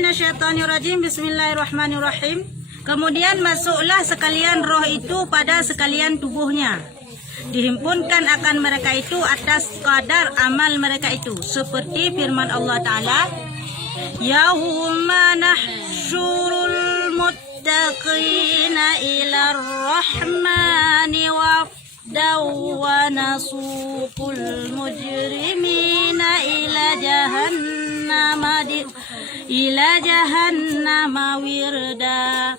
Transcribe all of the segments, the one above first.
minasyaitonirrajim. Bismillahirrahmanirrahim. Kemudian masuklah sekalian roh itu pada sekalian tubuhnya. Dihimpunkan akan mereka itu atas kadar amal mereka itu. Seperti firman Allah Ta'ala, Yawma nahsyurul muttaqina ila rahmani wafdaw wa nasuqul mujrimina ila jahannama wirda.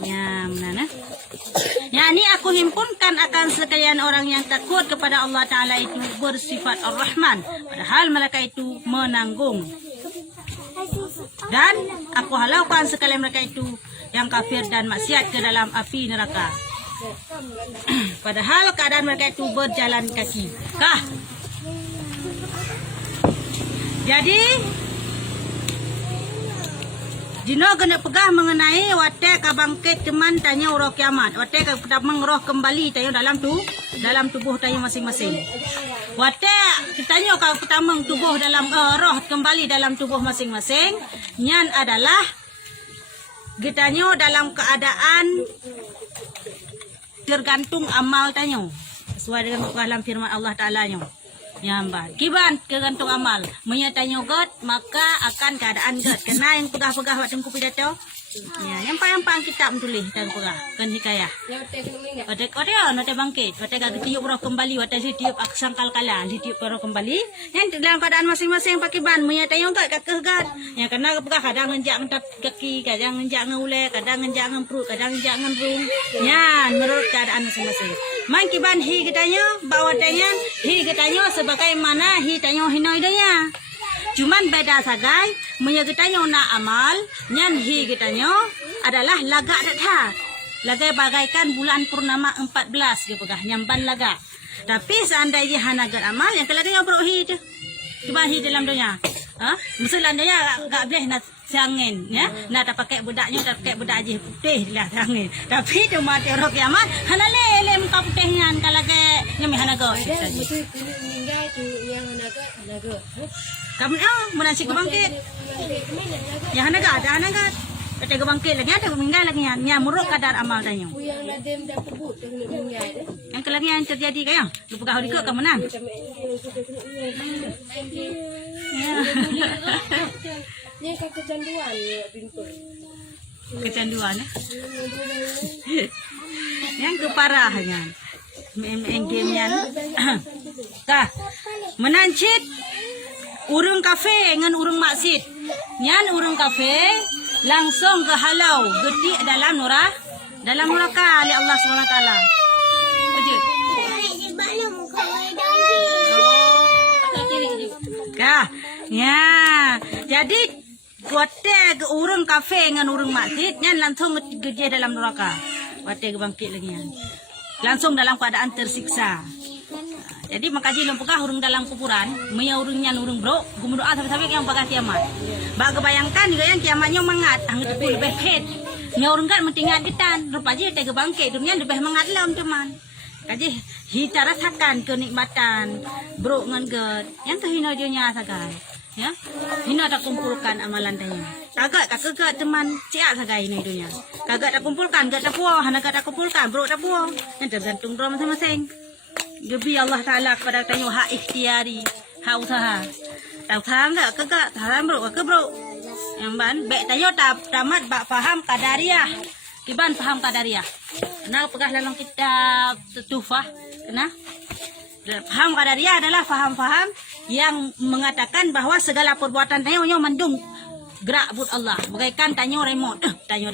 Ya, mana? Ya, ini aku himpunkan akan sekalian orang yang takut kepada Allah Ta'ala itu bersifat Ar-Rahman. Padahal mereka itu menanggung. Dan aku halaukan sekalian mereka itu yang kafir dan maksiat ke dalam api neraka. Padahal keadaan mereka itu berjalan kaki. Jadi Dino kena pegah mengenai wate ka bangkit teman tanya roh kiamat. Wate ka pedamang roh kembali tanya dalam tubuh tanya masing-masing. Wate kitanya ka pedamang tubuh dalam roh kembali dalam tubuh masing-masing. Nyan adalah kitanya dalam keadaan tergantung amal tanya. Sesuai dengan dalam firman Allah Ta'ala nya. Nyamban. Kiban tergantung amal. Menyatanya God, maka akan keadaan God. Kena yang pegah-pegah waktu tengku pidato. Ya, yang pang kita menulis dan pegah. Kan hikayah. Wate bangkit. Wate kagak tiup roh kembali. Wate si tiup aksangkal kala. Si tiup roh kembali. Yang dalam keadaan masing-masing pakai ban. Menyatanya God kakek God. Ya, kena pegah kadang ngenjak mentap kaki. Kadang ngenjak ngeulek. Kadang ngenjak ngempruk. Kadang ngenjak ngemrung. Ya, menurut keadaan masing-masing. Main kiban hi kitanya. Bawa tanya. Hi kitanya sebagaimana hi tanya hinoidanya. Cuman beda sagai, menyegitanya nak amal, nyan hi kitanya adalah lagak datha. Lagai bagaikan bulan purnama 14 gitu kah, nyamban laga. Tapi seandainya hanagat amal, yang kelaganya bro hi tu. Cuba hi dalam dunia. Mestilah dunia gak boleh nak siangin, ya. Nak tak pakai budaknya, tak pakai budak aje putih lah siangin. Tapi cuma terok kiamat, hanale muka putihnya kalau ke nyami hanaga. Meninggal tu yang hanaga. Kamu menasi kebangkit. Yang hanaga. Kata kebangkit lagi ada meninggal lagi yang muruk kadar amal tanya. Yang ladem dah kebut dengan meninggal. Yang kelagi yang terjadi kaya, lupa kau dikut kamu nan. Ni kau kecanduan ya pintu. Kecanduan ya. Yang keparahnya. Main game-nya. Menancit urung kafe dengan urung maksid. Nyan urung kafe langsung ke halau gede dalam neraka oleh Allah SWT. Wajib. Ya. Jadi wate ke urung kafe dengan urung maksid nyan langsung gede dalam neraka. Wate ke bangkit lagi nyan. Langsung dalam keadaan tersiksa. Jadi makaji lempukah urung dalam kuburan, meya urungnya urung bro, gumudoa sampai yang bagas kiamat. Bak kebayangkan juga yang kiamatnya mangat, angin itu lebih head. Meya urung kan mentingat ditan, rupanya tega bangkit, dunia lebih mangat lah teman. Kaji hita rasakan kenikmatan bro ngan ged, yang terhina dia sagai. Ya, hina tak kumpulkan amalan tanya. Kagak teman ciak sagai ini dunia. Kagak tak kumpulkan, gak tak puas, hana tak kumpulkan, bro tak puas. Yang tergantung dua masing-masing. Gebi Allah Ta'ala kepada tanya hak ikhtiari, hak usaha. Tahu tahu tak? Kagak tahu bro, ke bro. Yang ban, baik tanya tamat bak faham qadariyah. Kiban faham qadariyah. Kenal pegah dalam kitab Tuhfah. Kenal? Faham qadariyah adalah faham-faham yang mengatakan bahwa segala perbuatan tanya mendung gerak but Allah. Bagaikan tanya remote. Tanya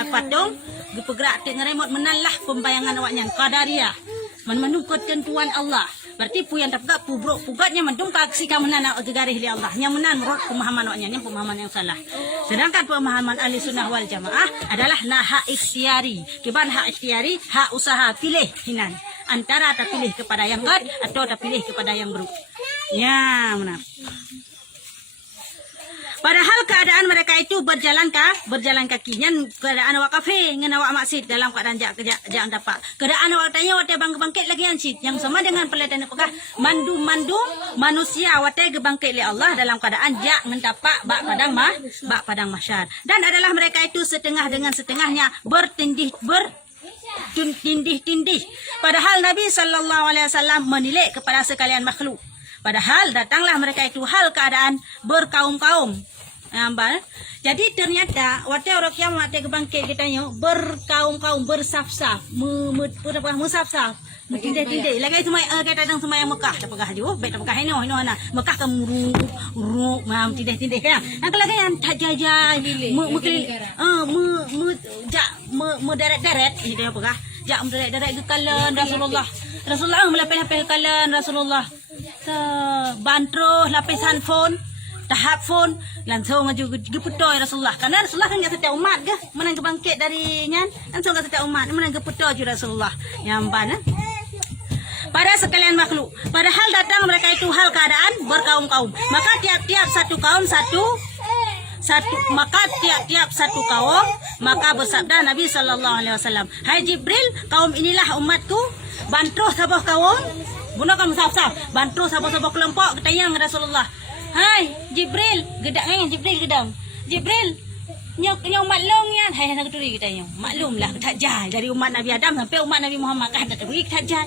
apa dong? Bergerak dengan remote menalah pembayangan awaknya qadariyah. Menunggu ketentuan Allah. Berarti pu yang dapat pugatnya mendung paksi kamu nana gegarih li Allah. Yang menan menurut pemahaman awaknya, yang pemahaman yang salah. Sedangkan pemahaman ahli sunnah wal jamaah adalah hak ikhtiari. Kiban hak ikhtiari, hak usaha pilih hinan. Antara tak pilih kepada yang God atau tak pilih kepada yang buruk. Ya, benar. Padahal keadaan mereka itu berjalan kaki. Nyan keadaan awak kafe ngan awak maksud dalam keadaan jak dapat. Keadaan awak tanya awak bangkit lagi yang sama dengan pelatihan apakah mandu manusia awak bangkit oleh Allah dalam keadaan jak mendapat bak padang mahsyar. Dan adalah mereka itu setengah dengan setengahnya bertindih. Padahal Nabi SAW menilai kepada sekalian makhluk. Padahal datanglah mereka itu hal keadaan berkaum-kaum. Jadi ternyata waktu orang kiamat dia bangkit kita berkaum-kaum bersaf-saf, musaf-saf. Tidak. Lagi semua kita datang semua yang Mekah, tak pegah je. Baik tak pegah ini ana. Mekah kamu ruk mam tidak kan. Angkat lagi yang tak jajai. Deret dia pegah. Jak deret ke kalan Rasulullah. Rasulullah melapis ke kalan Rasulullah. Bantro lapis handphone. Tahap phone langsung maju geputoi Rasulullah. Karena Rasulullah kan setiap umat ke menang bangkit dari nyan langsung setiap umat menang geputoi Rasulullah yang mana pada sekalian makhluk. Padahal datang mereka itu hal keadaan berkaum-kaum. Maka tiap-tiap satu kaum maka bersabda Nabi SAW, hai Jibril, kaum inilah umatku, bantu sabah kaum, bunuh kamu saf-saf, bantu sabah-sabah kelompok, ketayang Rasulullah. Hai Jibril, gedang. Jibril, nyok maklum yan. Hai nak turi kita nyok. Maklumlah tak jai dari umat Nabi Adam sampai umat Nabi Muhammad kah tak turi tak jai.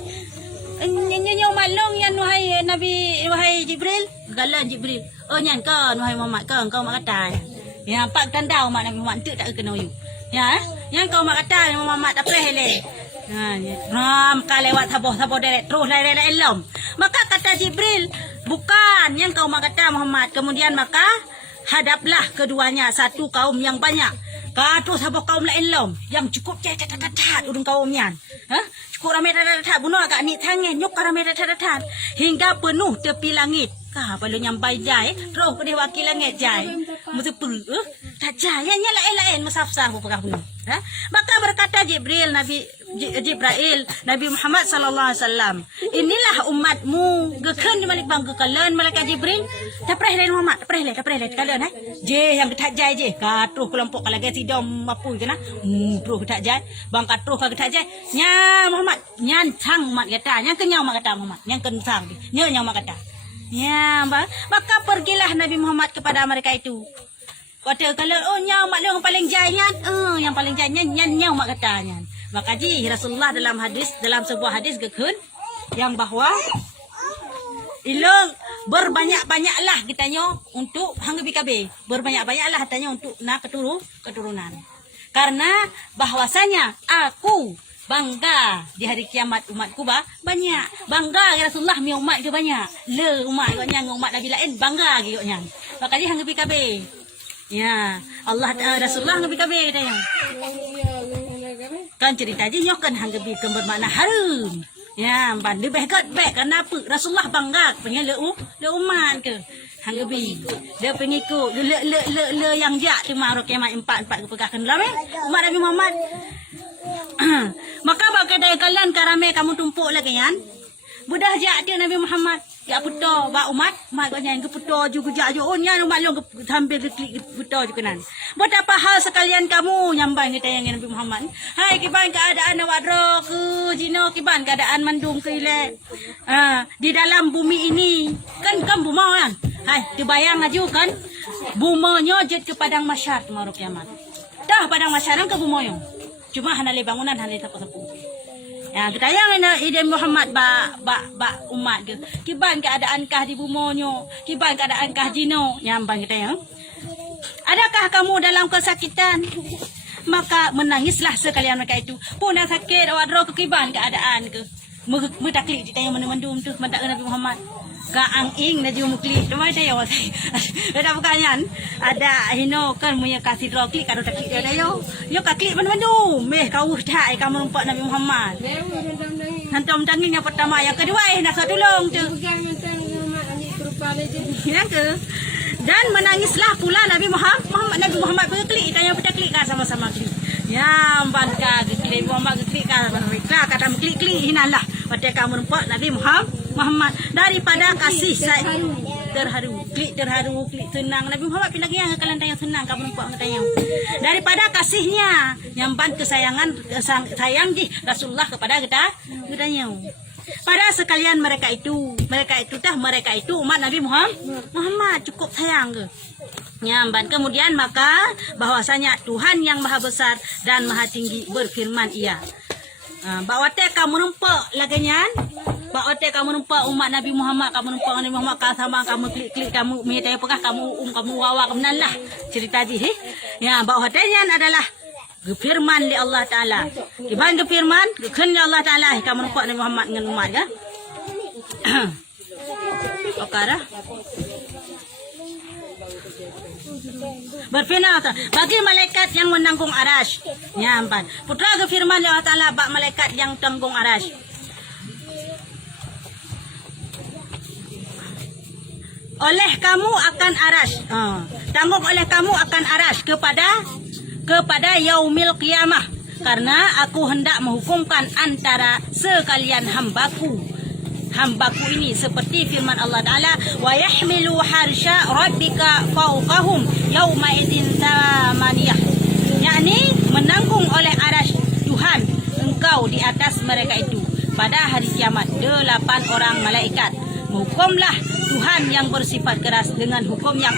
Nyok maklum yan wahai Jibril. Galan Jibril. Oh nyan kan wahai Muhammad kan kau mak kata. Ya pak tanda umat Nabi Muhammad tu tak kena you. Ya, yang kau mak kata Muhammad tak peleh. Ram kalewat saboh derek terus lari elom. Maka kata Jibril, bukan yang kau kata Muhammad. Kemudian maka hadaplah keduanya satu kaum yang banyak. Katu saboh kaum lain lom yang cukup catat urung kaumnya. Cukup ramai tat bunuh agak ni tangan nyuk ramai tat hingga penuh tepi langit. Kah perlu nyampai jai terus ke wakil langit jai. Mesti tak jai yang lain musafsah bukan penuh. Maka berkata Jibril Nabi Muhammad sallallahu alaihi wasallam, inilah umatmu gekan di malik bang gekalan malaikat Jibril tak pernah lain Muhammad tak pernah kalian je yang tak jai je katruh kelompok kalau gaya sidom mapu kena truh tak jai bang katruh kalau tak jai nya Muhammad nyan sang mat kata nya kenyang mat kata Muhammad yang kencang nya mat kata ya maka pergilah Nabi Muhammad kepada mereka itu. Kata kalau nyaw maklum yang paling jainya yang paling jainya nyaw mak katanya. Maka Rasulullah dalam sebuah hadis gekun yang bahwa ilong berbanyak-banyaklah kitanya untuk hanggebi kabe. Berbanyak-banyaklah katanya untuk nak keturunan. Karena bahwasanya aku bangga di hari kiamat umatku banyak. Bangga Rasulullah mi umat ke banyak. Le umat banyak umat Nabi lain bangga gigoknya. Maka hanggebi kabe. Ya, Allah Rasulullah ngabi kabe dah yang. Kan cerita je nyok kan hanggebi kan bermakna harum. Ya, ban lebih baik kenapa Rasulullah bangga punya le umat ke hanggebi. Dia pengikut le yang jak tu marok kiamat 4 kepegahkan dalam umat Nabi Muhammad. Maka bakal kalian karame kamu tumpuk lagi kan. Budah jak dia Nabi Muhammad. Ya puto ba umat yang ke puto juga jak jo nya umat long hampir klik puto juga nan. Buat apa hal sekalian kamu nyambang kita yang Nabi Muhammad. Hai kiban keadaan awak ro ke jino kiban keadaan mandum ke ile. Di dalam bumi ini kan buma kan. Hai dibayang aju kan bumonyo jet ke padang mahsyar kemaru kiamat. Dah padang mahsyar ke bumoyo. Cuma hanale bangunan hanale sapu-sapu. Ya, kita yang ide Muhammad ba umat ke. Kiban keadaan kah di bumonyo, kiban keadaan kah jino, nyambang kita yang. Adakah kamu dalam kesakitan? Maka menangislah sekalian mereka itu. Pun sakit awak dro ke kiban keadaan ke. Mutaklik kita yang mendum tu mendak Nabi Muhammad. Gaang ing na jum klik tu mai tayo sai. Ada bukannya ada hino kan punya kasih dro klik kado tak klik ada yo. Yo ka klik mendum. Meh kau dah kamu nampak Nabi Muhammad. Hantam tanging yang pertama, yang kedua nak tolong tu. Yang ke dan menangislah pula Nabi Muhammad berklik tanya pecah klik sama-sama klik. Ya bangka klik Muhammad klik kata klik hinalah pada kamu nampak Nabi Muhammad daripada kasih saya terharu klik terharu, klik tenang. Nabi Muhammad pindah yang kalian tanya tenang, kamu nampak tanya. Daripada kasihnya, nyamban kesayangan sayang di Rasulullah kepada kita tanya. Pada sekalian mereka itu umat Nabi Muhammad cukup sayang ke. Nyamban kemudian maka bahwasanya Tuhan yang maha besar dan maha tinggi berfirman ia. Bawa teh kamu nampak laganyan. Bawa teh kamu nampak umat Nabi Muhammad, kamu nampak Nabi Muhammad sama kamu klik kamu minta pekah kamu kamu wawa kemenan lah cerita tadi. Ya, bawa tehnya adalah firman li Allah Taala. Gimana firman? Keun Allah Taala kamu nampak Nabi Muhammad dengan umat ya. Okara. Berfirman bagi malaikat yang menanggung arash. Ya, empat. Putra ke firman Allah Taala bak malaikat yang tanggung arash. Oleh kamu akan arash. Tanggung oleh kamu akan arash kepada yaumil qiyamah. Karena aku hendak menghukumkan antara sekalian hambaku ini seperti firman Allah Ta'ala wa yahmilu harsha rabbika fawqahum yawma idzin samaniyah, yakni menanggung oleh arash Tuhan engkau di atas mereka itu pada hari kiamat 8 orang malaikat. Hukumlah Tuhan yang bersifat keras dengan hukum yang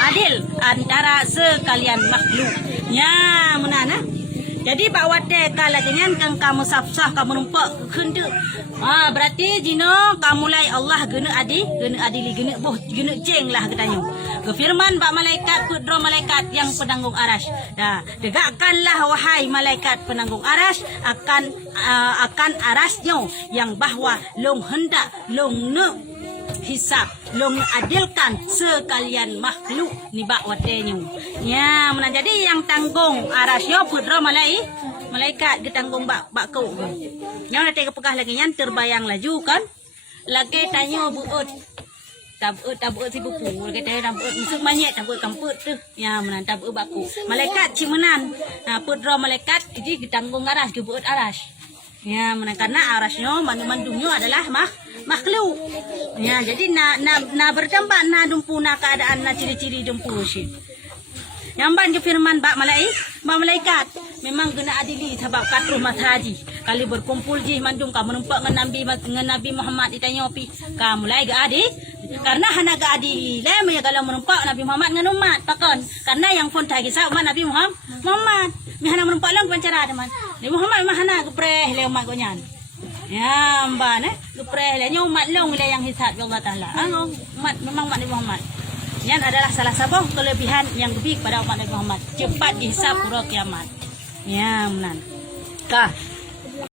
adil antara sekalian makhluk. Ya, menana. Jadi bawa teh kalau dengan kan kamu sah kamu numpak kendu. Berarti jino kamu lai Allah guna adili guna ceng lah katanya. Ke firman bak malaikat pudro malaikat yang penanggung arash. Dah, tegakkanlah wahai malaikat penanggung arash akan arasnya yang bahwa long hendak long hisab long adilkan sekalian makhluk ni bak watenya. Ya, mana jadi yang tanggung arasyo pudra malaikat getanggung bak kau. Yang nanti kepegah lagi yang terbayang laju kan. Lagi tanya buut. Tabut si buku. Lagi tanya tabut musik banyak tabut kamput tu. Ya, mana tabut baku. Malaikat cimenan. Pudra malaikat jadi getanggung aras ke buut aras. Ya, mana karena arasnya mandungnya adalah makhluk. Ya, jadi na bertambah na dumpu na keadaan na ciri-ciri dumpu sih. Yang ban firman bak malaikat memang kena adili sebab katruh mathaji. Kali berkumpul ji mandung kamu nampak dengan Nabi Muhammad ditanya pi kamu lai ga adi karena hana ga adili lai me kalau menumpak Nabi Muhammad dengan umat pakon karena yang pun tagi sa umat Nabi Muhammad mi hana menumpak lang pancara teman Nabi Muhammad mah hana gepreh le umat gonyan. Ya, mbak gepreh le umat long le yang hisab Allah Taala. Umat memang umat Nabi Muhammad. Yang adalah salah satu kelebihan yang lebih pada umat Nabi Muhammad. Cepat dihisab pura kiamat. Ya, menan. Kah.